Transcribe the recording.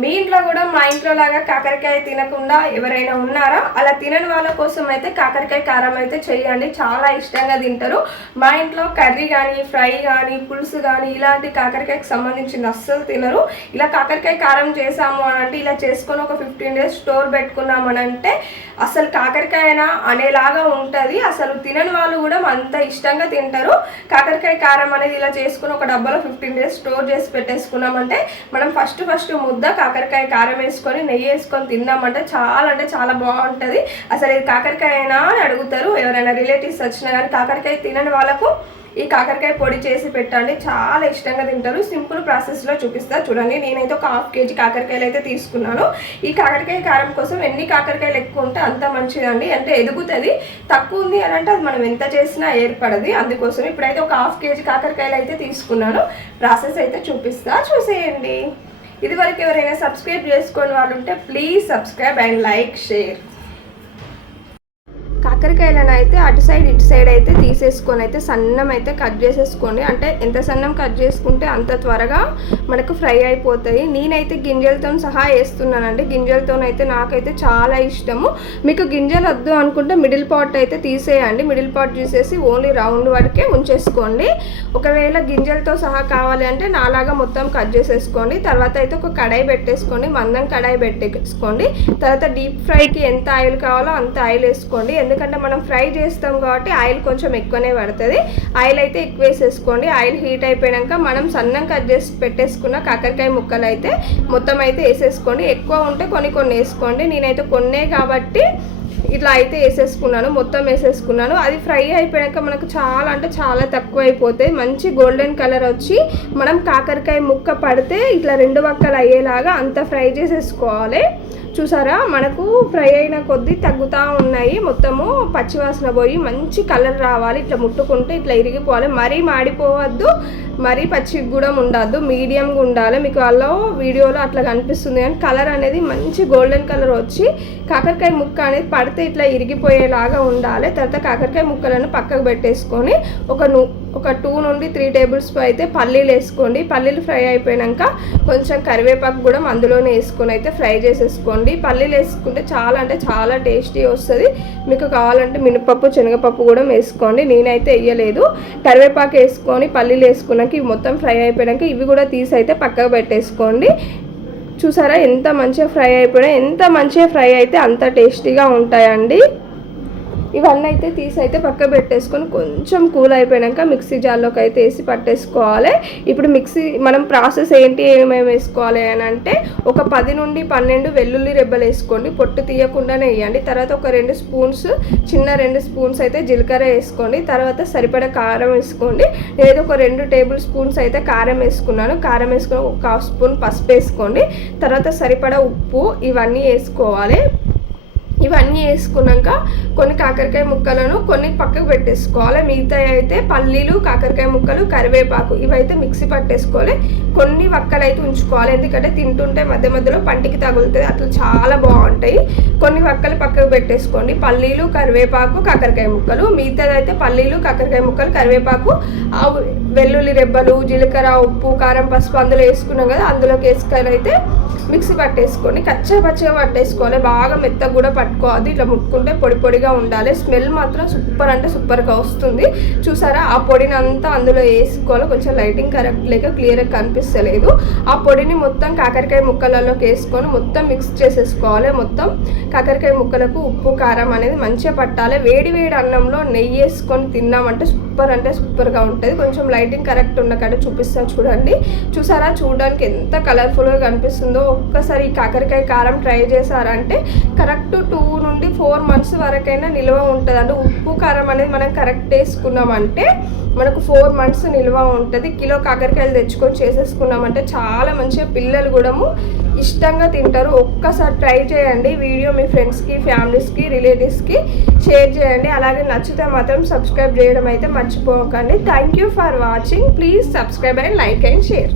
మీ ఇంట్లో కూడా మా ఇంట్లో లాగా కాకరకాయ తినకుండా ఎవరైనా ఉన్నారా? అలా తినని వాళ్ళ కోసం అయితే కాకరకాయ కారం అయితే చేయండి. చాలా ఇష్టంగా తింటారు. మా ఇంట్లో కర్రీ కానీ ఫ్రై కానీ పులుసు కానీ ఇలాంటి కాకరకాయకి సంబంధించింది అస్సలు తినరు. ఇలా కాకరకాయ కారం చేసాము అని అంటే ఇలా చేసుకొని ఒక ఫిఫ్టీన్ డేస్ స్టోర్ పెట్టుకున్నాము అని అంటే అసలు కాకరకాయనా అనేలాగా ఉంటుంది. అసలు తినని వాళ్ళు కూడా అంత ఇష్టంగా తింటారు. కాకరకాయ కారం అనేది ఇలా చేసుకుని ఒక డబ్బాలో ఫిఫ్టీన్ డేస్ స్టోర్ చేసి పెట్టేసుకున్నామంటే మనం ఫస్ట్ ఫస్ట్ ముద్ద కాకరకాయ కారం వేసుకొని నెయ్యి వేసుకొని తిన్నామంటే చాలా అంటే చాలా బాగుంటుంది. అసలు ఇది కాకరకాయ అయినా అని అడుగుతారు. ఎవరైనా రిలేటివ్స్ వచ్చినా కానీ కాకరకాయ తినని వాళ్ళకు ఈ కాకరకాయ పొడి చేసి పెట్టండి. చాలా ఇష్టంగా తింటారు. సింపుల్ ప్రాసెస్లో చూపిస్తా. చూడండి నేనైతే ఒక హాఫ్ కేజీ కాకరకాయలు అయితే తీసుకున్నాను. ఈ కాకరకాయ కారం కోసం ఎన్ని కాకరకాయలు ఎక్కువ ఉంటే అంత మంచిదండి. అంటే ఎదుగుతుంది. తక్కువ ఉంది అని అంటే అది మనం ఎంత చేసినా ఏర్పడది. అందుకోసం ఇప్పుడైతే ఒక హాఫ్ కేజీ కాకరకాయలు అయితే తీసుకున్నాను. ప్రాసెస్ అయితే చూపిస్తా. చూసేయండి. ఇదివరకు ఎవరైనా సబ్స్క్రైబ్ చేసుకొని వాళ్ళు ఉంటే please subscribe and like share కాకరకాయలను అయితే అటు సైడ్ ఇటు సైడ్ అయితే తీసేసుకొని అయితే సన్నం అయితే కట్ చేసేసుకోండి. అంటే ఎంత సన్నం కట్ చేసుకుంటే అంత త్వరగా మనకు ఫ్రై అయిపోతాయి. నేనైతే గింజలతో సహా వేస్తున్నానండి. గింజలతోనైతే నాకైతే చాలా ఇష్టము. మీకు గింజలు వద్దు అనుకుంటే మిడిల్ పాట్ అయితే తీసేయండి. మిడిల్ పాట్ తీసేసి ఓన్లీ రౌండ్ వరకే ఉంచేసుకోండి. ఒకవేళ గింజలతో సహా కావాలి అంటే నాలాగా మొత్తం కట్ చేసేసుకోండి. తర్వాత అయితే ఒక కడాయి పెట్టేసుకోండి. మందం కడాయి పెట్టేసుకోండి. తర్వాత డీప్ ఫ్రైకి ఎంత ఆయిల్ కావాలో అంత ఆయిల్ వేసుకోండి. ఎందుకంటే మనం ఫ్రై చేస్తాం కాబట్టి ఆయిల్ కొంచెం ఎక్కువనే పడుతుంది. ఆయిల్ అయితే ఎక్కువ వేసేసుకోండి. ఆయిల్ హీట్ అయిపోయాక మనం సన్నం కట్ చేసి పెట్టేసుకున్న కాకరకాయ ముక్కలు అయితే మొత్తం అయితే వేసేసుకోండి. ఎక్కువ ఉంటే కొన్ని కొన్ని వేసుకోండి. నేనైతే కొన్నే కాబట్టి ఇట్లా అయితే వేసేసుకున్నాను మొత్తం వేసేసుకున్నాను. అది ఫ్రై అయిపోయాక మనకు చాలా అంటే చాలా తక్కువ అయిపోతాయి మంచి గోల్డెన్ కలర్ వచ్చి మనం కాకరకాయ ముక్క పడితే ఇట్లా రెండు వక్కలు అయ్యేలాగా అంత ఫ్రై చేసేసుకోవాలి. చూసారా? మనకు ఫ్రై అయిన కొద్దీ తగ్గుతూ ఉన్నాయి. మొత్తము పచ్చివాసన పోయి మంచి కలర్ రావాలి. ఇట్లా ముట్టుకుంటే ఇట్లా ఇరిగిపోవాలి. మరీ మాడిపోవద్దు. మరీ పచ్చి కూడా ఉండద్దు. మీడియంగా ఉండాలి. మీకు అలా వీడియోలో అట్లా కనిపిస్తుంది. కానీ కలర్ అనేది మంచి గోల్డెన్ కలర్ వచ్చి కాకరకాయ ముక్క అనేది పడితే ఇట్లా ఇరిగిపోయేలాగా ఉండాలి. తర్వాత కాకరకాయ ముక్కలను పక్కకు పెట్టేసుకొని ఒక ను ఒక టూ నుండి త్రీ టేబుల్ స్పూన్ అయితే పల్లీలు వేసుకోండి. పల్లీలు ఫ్రై అయిపోయాక కొంచెం కరివేపాకు కూడా అందులోనే వేసుకొని అయితే ఫ్రై చేసేసుకోండి. పల్లీలు వేసుకుంటే చాలా అంటే చాలా టేస్టీ వస్తుంది. మీకు కావాలంటే మినపప్పు శనగపప్పు కూడా వేసుకోండి. నేనైతే వేయలేదు. కరివేపాకు వేసుకొని పల్లీలు వేసుకున్నాక ఇవి మొత్తం ఫ్రై అయిపోయాక ఇవి కూడా తీసి అయితే పక్కకు పెట్టేసుకోండి. చూసారా? ఎంత మంచిగా ఫ్రై అయిపోయినా ఎంత మంచిగా ఫ్రై అయితే అంత టేస్టీగా ఉంటాయండి. ఇవన్నీ అయితే తీసి అయితే పక్క పెట్టేసుకొని కొంచెం కూల్ అయిపోయాక మిక్సీ జార్లోకి అయితే వేసి పట్టేసుకోవాలి. ఇప్పుడు మిక్సీ మనం ప్రాసెస్ ఏంటి ఏమేమి వేసుకోవాలి అని అంటే ఒక పది నుండి పన్నెండు వెల్లుల్లి రెబ్బలు వేసుకోండి. పొట్టు తీయకుండానే వేయండి. తర్వాత ఒక రెండు స్పూన్స్ చిన్న రెండు స్పూన్స్ అయితే జీలకర్ర వేసుకోండి. తర్వాత సరిపడ కారం వేసుకోండి. లేదా ఒక రెండు టేబుల్ స్పూన్స్ అయితే కారం వేసుకున్నాను. కారం వేసుకొని ఒక హాఫ్ స్పూన్ పసుపు వేసుకోండి. తర్వాత సరిపడ ఉప్పు ఇవన్నీ వేసుకోవాలి. ఇవన్నీ వేసుకున్నాక కొన్ని కాకరకాయ ముక్కలను కొన్ని పక్కకు పెట్టేసుకోవాలి. మిగతా అయితే పల్లీలు కాకరకాయ ముక్కలు కరివేపాకు ఇవైతే మిక్సీ పట్టేసుకోవాలి. కొన్ని వక్కలు అయితే ఉంచుకోవాలి. ఎందుకంటే తింటుంటే మధ్య మధ్యలో పంటికి తగులుతుంది. అట్లా చాలా బాగుంటాయి. కొన్ని వక్కలు పక్కకు పెట్టేసుకోండి. పల్లీలు కరివేపాకు కాకరకాయ ముక్కలు. మిగతాది అయితే పల్లీలు కాకరకాయ ముక్కలు కరివేపాకు ఆ వెల్లుల్లి రెబ్బలు జీలకర్ర ఉప్పు కారం పసుపు అందులో వేసుకున్నాం కదా అందులోకి వేసుకొని అయితే మిక్సీ పట్టేసుకొని కచ్చా పచ్చగా పట్టేసుకోవాలి. బాగా మెత్తగా కూడా పట్టుకోవద్దు ఇట్లా ముట్టుకుంటే పొడి పొడిగా ఉండాలి. స్మెల్ మాత్రం సూపర్ అంటే సూపర్గా వస్తుంది. చూసారా? ఆ పొడిని అంతా అందులో వేసుకోవాలి. కొంచెం లైటింగ్ కరెక్ట్ లేక క్లియర్గా కనిపిస్తలేదు. ఆ పొడిని మొత్తం కాకరకాయ ముక్కలలోకి వేసుకొని మొత్తం మిక్స్ చేసేసుకోవాలి. మొత్తం కాకరకాయ ముక్కలకు ఉప్పు కారం అనేది మంచిగా పట్టాలి. వేడి వేడి అన్నంలో నెయ్యి వేసుకొని తిన్నామంటే సూపర్ అంటే సూపర్గా ఉంటుంది. కొంచెం లైటింగ్ కరెక్ట్ ఉన్న కాడ చూపిస్తా చూడండి. చూసారా? చూడడానికి ఎంత కలర్ఫుల్గా కనిపిస్తుందో. ఒక్కసారి కాకరకాయ కారం ట్రై చేశారంటే కరెక్ట్ టూ నుండి ఫోర్ మంత్స్ వరకైనా నిల్వ ఉంటుంది. అంటే ఉప్పు కారం అనేది మనం కరెక్ట్ వేసుకున్నామంటే మనకు ఫోర్ మంత్స్ నిల్వ ఉంటుంది. కిలో కాకరకాయలు తెచ్చుకొని చేసేసుకున్నామంటే చాలా మంచిగా పిల్లలు కూడా ఇష్టంగా తింటారు. ఒక్కసారి ట్రై చేయండి. వీడియో మీ ఫ్రెండ్స్కి ఫ్యామిలీస్కి రిలేటివ్స్కి షేర్ చేయండి. అలాగే నచ్చితే మాత్రం సబ్స్క్రైబ్ చేయడం అయితే మర్చిపోకండి. Thank you for watching. Please subscribe and like and share.